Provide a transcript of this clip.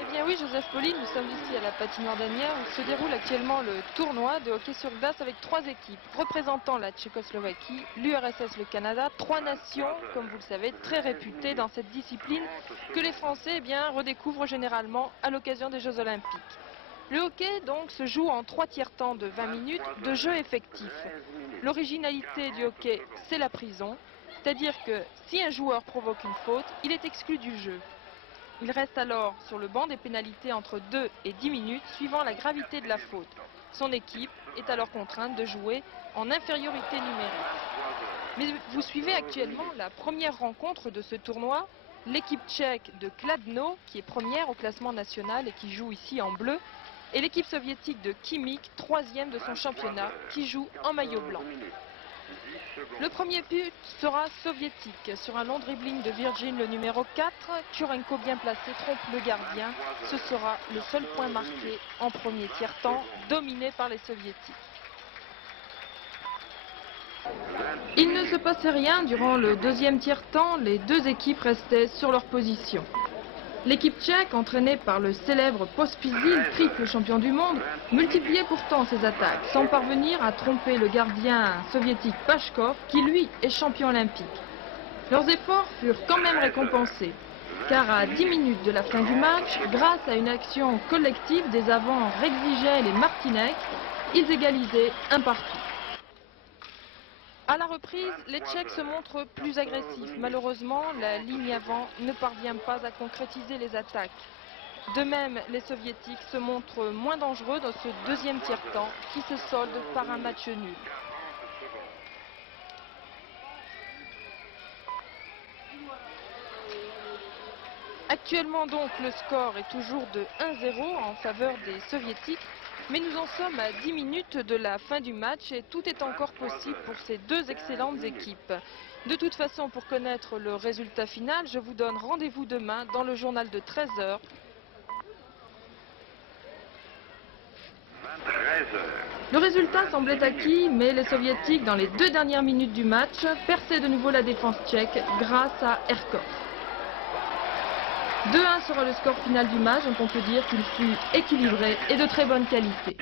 Eh bien oui, Joseph Pauline, nous sommes ici à la patinoire d'Asnières où se déroule actuellement le tournoi de hockey sur glace avec 3 équipes représentant la Tchécoslovaquie, l'URSS, le Canada, 3 nations, comme vous le savez, très réputées dans cette discipline que les Français redécouvrent généralement à l'occasion des Jeux Olympiques. Le hockey donc se joue en 3 tiers-temps de 20 minutes de jeu effectif. L'originalité du hockey, c'est la prison, c'est-à-dire que si un joueur provoque une faute, il est exclu du jeu. Il reste alors sur le banc des pénalités entre 2 et 10 minutes suivant la gravité de la faute. Son équipe est alors contrainte de jouer en infériorité numérique. Mais vous suivez actuellement la première rencontre de ce tournoi. L'équipe tchèque de Kladno, qui est première au classement national et qui joue ici en bleu, et l'équipe soviétique de Khimik, troisième de son championnat, qui joue en maillot blanc. Le premier but sera soviétique. Sur un long dribbling de Virgin, le numéro 4, Kurenko bien placé trompe le gardien. Ce sera le seul point marqué en premier tiers-temps, dominé par les soviétiques. Il ne se passait rien durant le deuxième tiers-temps, les deux équipes restaient sur leur position. L'équipe tchèque, entraînée par le célèbre Pospisil, triple champion du monde, multipliait pourtant ses attaques, sans parvenir à tromper le gardien soviétique Pashkov, qui lui est champion olympique. Leurs efforts furent quand même récompensés, car à 10 minutes de la fin du match, grâce à une action collective des avants Rexigel et Martinek, ils égalisaient un partout. À la reprise, les Tchèques se montrent plus agressifs. Malheureusement, la ligne avant ne parvient pas à concrétiser les attaques. De même, les Soviétiques se montrent moins dangereux dans ce deuxième tiers-temps qui se solde par un match nul. Actuellement donc, le score est toujours de 1-0 en faveur des Soviétiques. Mais nous en sommes à 10 minutes de la fin du match et tout est encore possible pour ces deux excellentes équipes. De toute façon, pour connaître le résultat final, je vous donne rendez-vous demain dans le journal de 13 h. Le résultat semblait acquis, mais les Soviétiques, dans les 2 dernières minutes du match, perçaient de nouveau la défense tchèque grâce à Herkov. 2-1 sera le score final du match, dont on peut dire qu'il fut équilibré et de très bonne qualité.